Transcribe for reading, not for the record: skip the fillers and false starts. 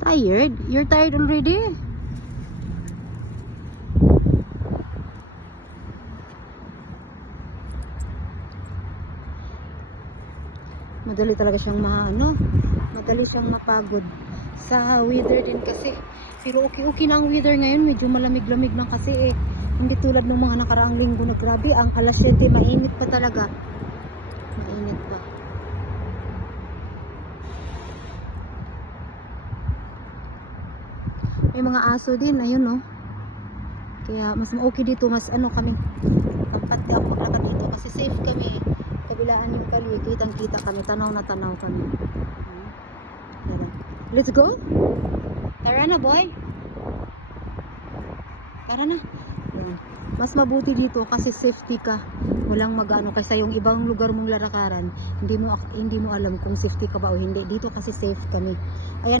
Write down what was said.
Tired? You're tired already? Madali talaga siyang madali siyang mapagod sa weather din kasi. Pero okay na ang weather ngayon, medyo malamig-lamig na kasi hindi tulad ng mga nakaraang linggo na grabe, ang alas 7 mainit pa talaga. Mainit pa. May mga aso din, ayun no. Kaya mas okay dito, mas kami. Tampat ka maglakad dito kasi safe kami. Kabilaan yung kali, kitang-kita kami, tanaw na tanaw kami. Let's go. Tara na, boy. Tara na. Ayan. Mas mabuti dito kasi safety ka. Walang kaysa yung ibang lugar mong lalakaran, hindi mo alam kung safety ka ba o hindi. Dito kasi safe kami. Ayan.